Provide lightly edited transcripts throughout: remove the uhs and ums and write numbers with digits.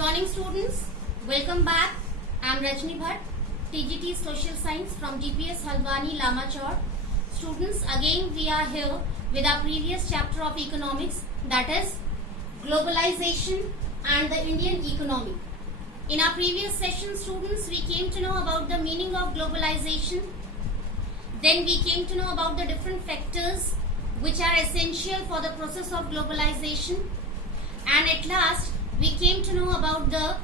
morning students, welcome back. I am Rajni Bhatt, TGT Social Science from GPS Halwani Lamachor. Students, again we are here with our previous chapter of economics, that is globalization and the Indian economy. In our previous session, students, we came to know about the meaning of globalization. Then we came to know about the different factors which are essential for the process of globalization. And at last, we came to know about the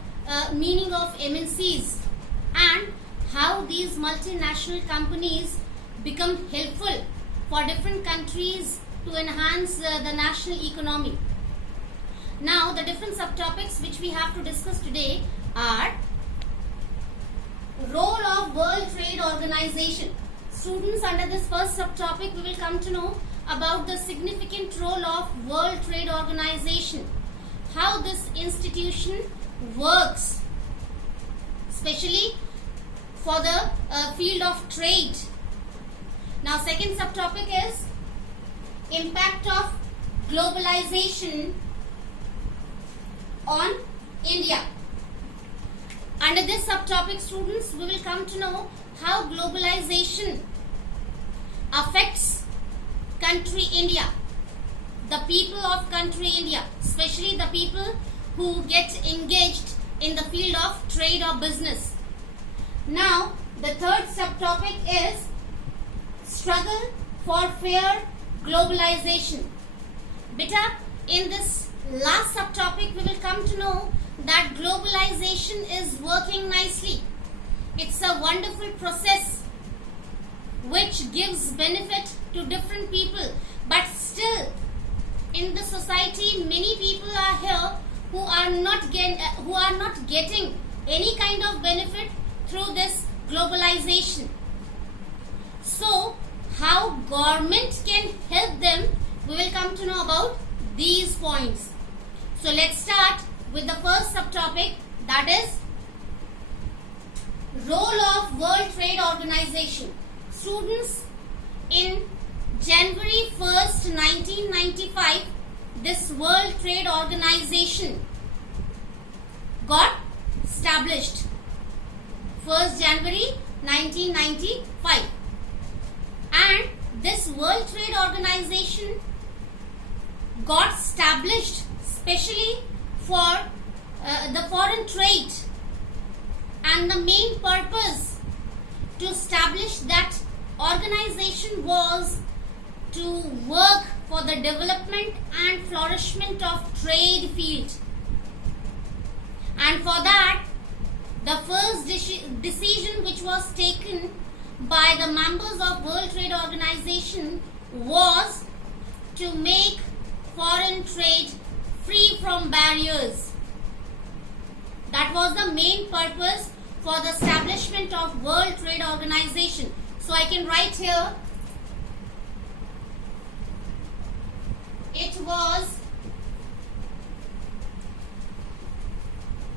meaning of MNCs and how these multinational companies become helpful for different countries to enhance the national economy. Now, the different subtopics which we have to discuss today are role of World Trade Organization. Students, under this first subtopic, we will come to know about the significant role of World Trade Organization, how this institution works, especially for the field of trade. Now, second subtopic is impact of globalization on India. Under this subtopic, students, we will come to know how globalization affects country India, the people of country India, especially the people who get engaged in the field of trade or business. Now, the third subtopic is struggle for fair globalization. Beta, in this last subtopic, we will come to know that globalization is working nicely. It's a wonderful process which gives benefit to different people, but still in the society many people are here who are not getting any kind of benefit through this globalization. So how government can help them, we will come to know about these points. So let's start with the first subtopic, that is role of World Trade Organization. Students, in January 1st, 1995, this World Trade Organization got established. 1st January 1995. And this World Trade Organization got established specially for the foreign trade, and the main purpose to establish that organization was to work for the development and flourishment of trade field. And for that, the first decision which was taken by the members of World Trade Organization was to make foreign trade free from barriers. That was the main purpose for the establishment of World Trade Organization. So I can write here, it was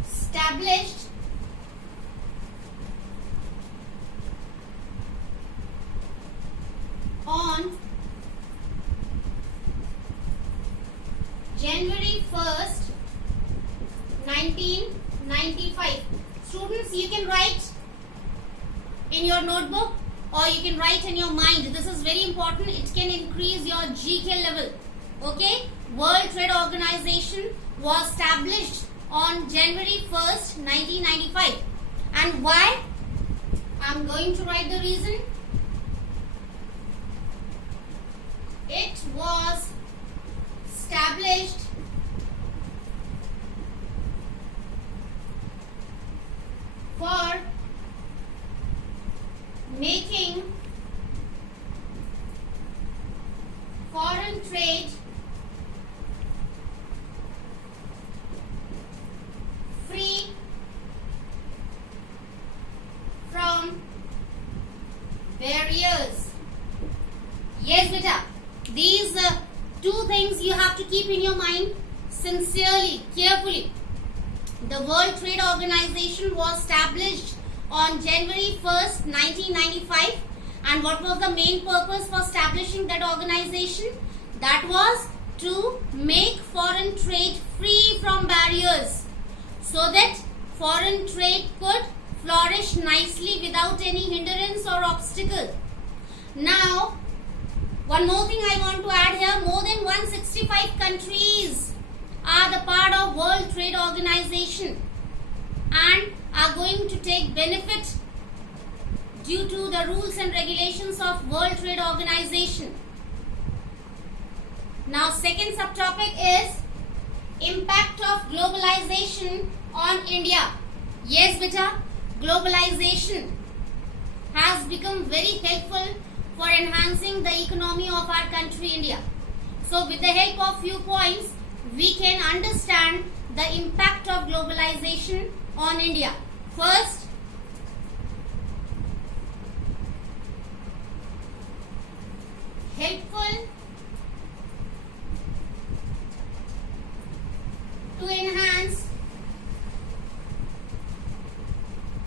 established on January 1st, 1995. Students, you can write in your notebook or you can write in your mind. This is very important. It can increase your GK level. Okay? World Trade Organization was established on January 1st, 1995. And why? I'm going to write the reason. It was established for making foreign trade free from barriers. Yes, beta. These two things you have to keep in your mind sincerely, carefully. The World Trade Organization was established on January 1st, 1995. And what was the main purpose for establishing that organization? That was to make foreign trade free from barriers. so that foreign trade could flourish nicely without any hindrance or obstacle. Now, one more thing I want to add here, more than 165 countries are the part of World Trade Organization and are going to take benefit due to the rules and regulations of World Trade Organization. Now, second subtopic is impact of globalization on India. Yes, beta, globalization has become very helpful for enhancing the economy of our country, India. So, with the help of few points, we can understand the impact of globalization on India. First, helpful to enhance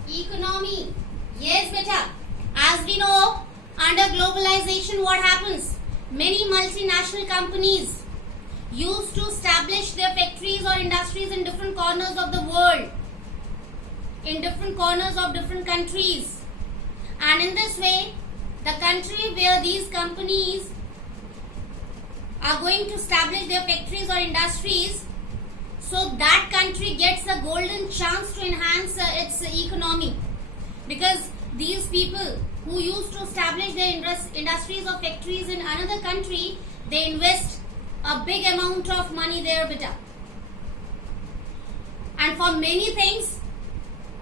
economy. Yes, beta. As we know, under globalization, what happens? Many multinational companies used to establish their factories or industries in different corners of the world, in different corners of different countries. And in this way, the country where these companies are going to establish their factories or industries, so that country gets a golden chance to enhance its economy, because these people who used to establish their industries or factories in another country, they invest a big amount of money there, beta. And for many things,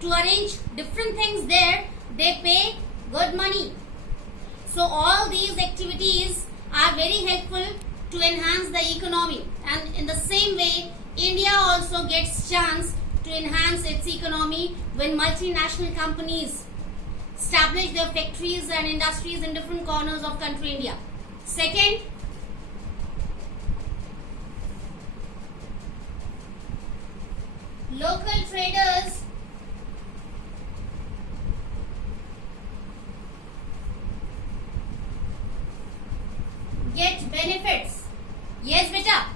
to arrange different things there, they pay good money. So all these activities are very helpful to enhance the economy. And in the same way, India also gets chance to enhance its economy when multinational companies establish their factories and industries in different corners of country India. Second, local traders get benefits. Yes, beta.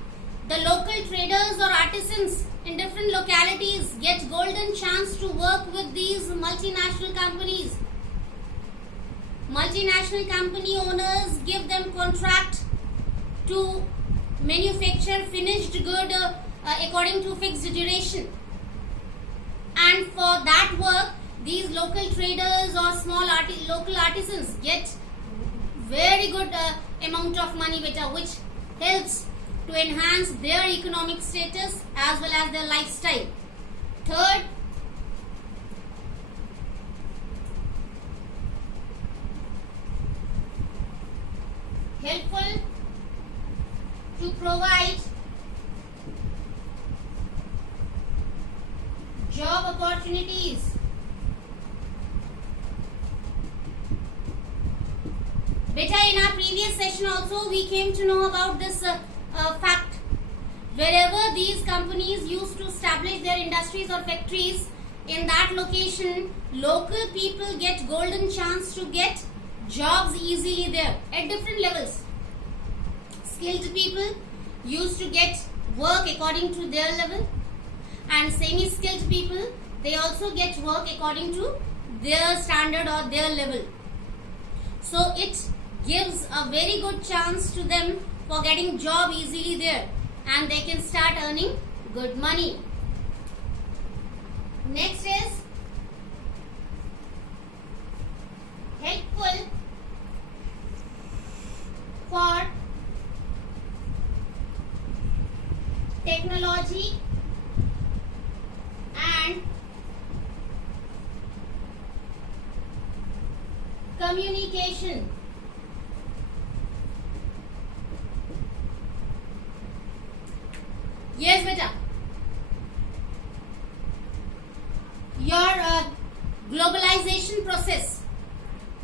The local traders or artisans in different localities get golden chance to work with these multinational companies. Multinational company owners give them contract to manufacture finished good according to fixed duration. And for that work, these local traders or small local artisans get very good amount of money, beta, which helps to enhance their economic status as well as their lifestyle. Third, helpful to provide job opportunities. Beta, in our previous session also we came to know about this fact. Wherever these companies used to establish their industries or factories, in that location, local people get golden chance to get jobs easily there at different levels. Skilled people used to get work according to their level, and semi-skilled people, they also get work according to their standard or their level. So it gives a very good chance to them for getting job easily there, and they can start earning good money. Next is helpful for technology and communication. Yes, beta. Your globalization process.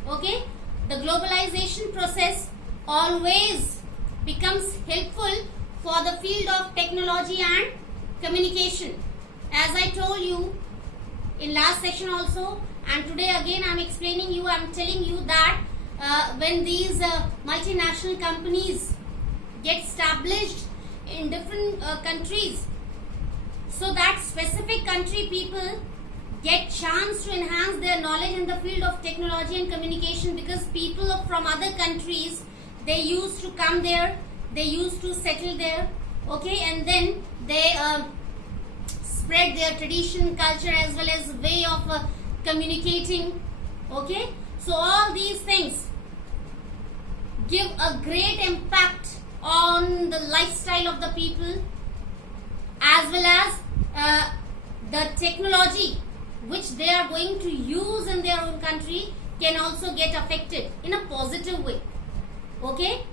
Okay? The globalization process always becomes helpful for the field of technology and communication. As I told you in last section also, and today again I am explaining you, I am telling you that when these multinational companies get established in different countries, so that specific country people get chance to enhance their knowledge in the field of technology and communication, because people from other countries, they used to come there, they used to settle there, okay, and then they spread their tradition, culture, as well as way of communicating, okay. So all these things give a great impact on the lifestyle of the people, as well as the technology which they are going to use in their own country can also get affected in a positive way, okay.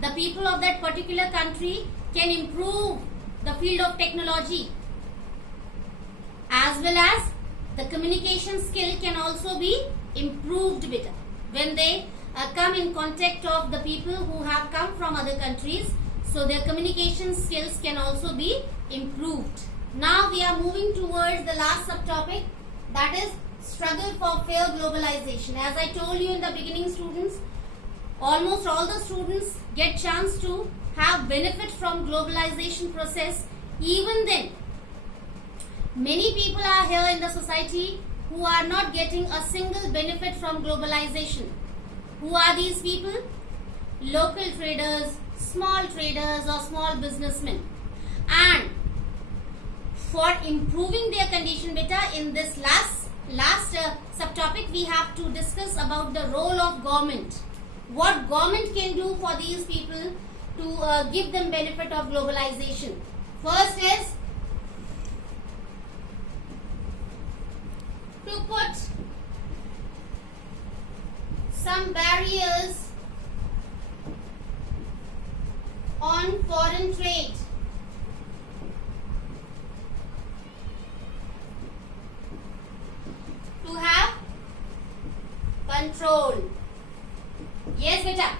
The people of that particular country can improve the field of technology, as well as the communication skill can also be improved better when they come in contact of the people who have come from other countries. So their communication skills can also be improved. Now we are moving towards the last subtopic, that is struggle for fair globalization. As I told you in the beginning, students, almost all the students get chance to have benefit from globalization process. Even then, many people are here in the society who are not getting a single benefit from globalization. Who are these people? Local traders, small traders or small businessmen. And for improving their condition better, in this last subtopic, we have to discuss about the role of government. What government can do for these people to give them benefit of globalization. First is to put some barriers on foreign trade. To have control. Yes, beta.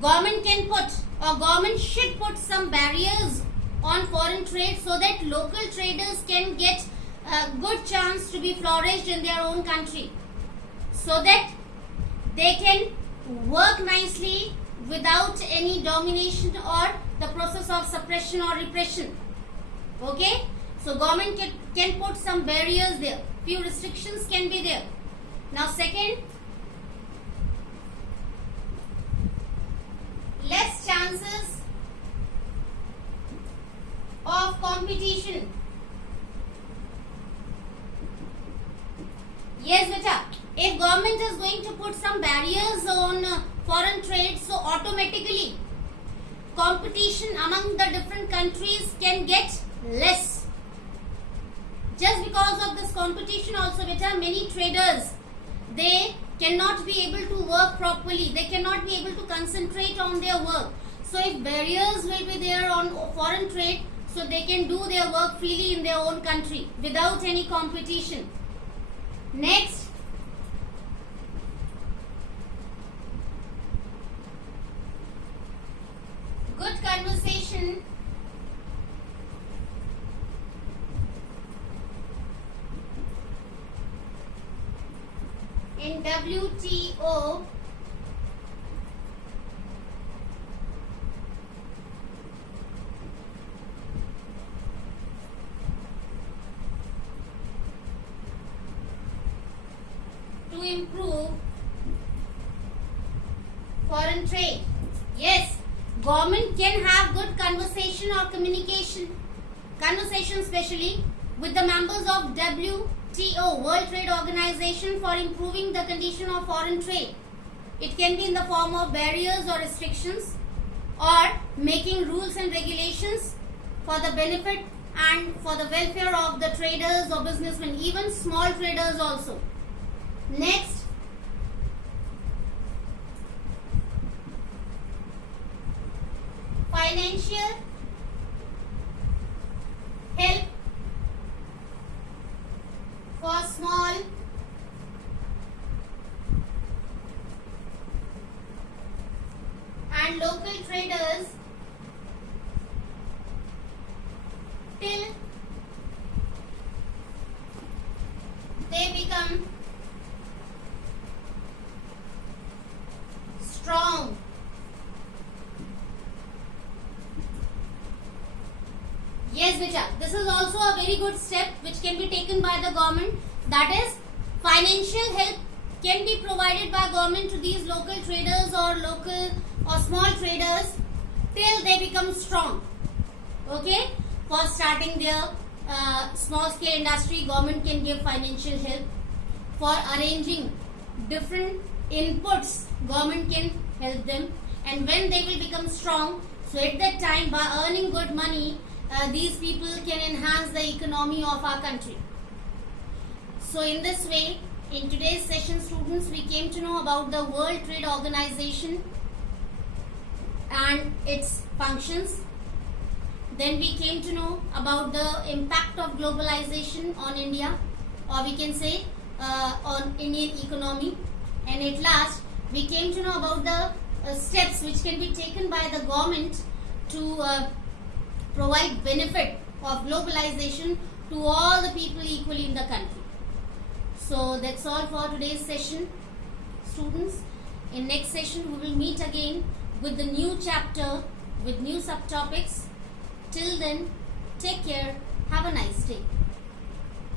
Government can put, or government should put some barriers on foreign trade so that local traders can get a good chance to be flourished in their own country, so that they can work nicely without any domination or the process of suppression or repression. Okay, so government can put some barriers there, few restrictions can be there. Now second, less chances of competition. Yes, beta. If government is going to put some barriers on foreign trade, so automatically competition among the different countries can get less. Just because of this competition also, beta, many traders, they cannot be able to work properly. They cannot be able to concentrate on their work. So if barriers will be there on foreign trade, so they can do their work freely in their own country without any competition. Next, good conversation in WTO to improve foreign trade. Yes, government can have good conversation or conversation especially with the members of WTO, World Trade Organization, for improving the condition of foreign trade. It can be in the form of barriers or restrictions, or making rules and regulations for the benefit and for the welfare of the traders or businessmen, even small traders also. Next, financial help for small and local traders till they become strong. Yes, Beta. This is also a very good step which can be taken by the government. That is, financial help can be provided by government to these local traders or local or small traders till they become strong. Okay, for starting their small scale industry, government can give financial help. For arranging different inputs, government can help them. And when they will become strong, so at that time, by earning good money, these people can enhance the economy of our country. So in this way, in today's session, students, we came to know about the World Trade Organization and its functions. Then we came to know about the impact of globalization on India, or we can say on Indian economy. And at last, we came to know about the steps which can be taken by the government to provide benefit of globalization to all the people equally in the country. So that's all for today's session, students. In next session, we will meet again with the new chapter with new subtopics. Till then, take care. Have a nice day.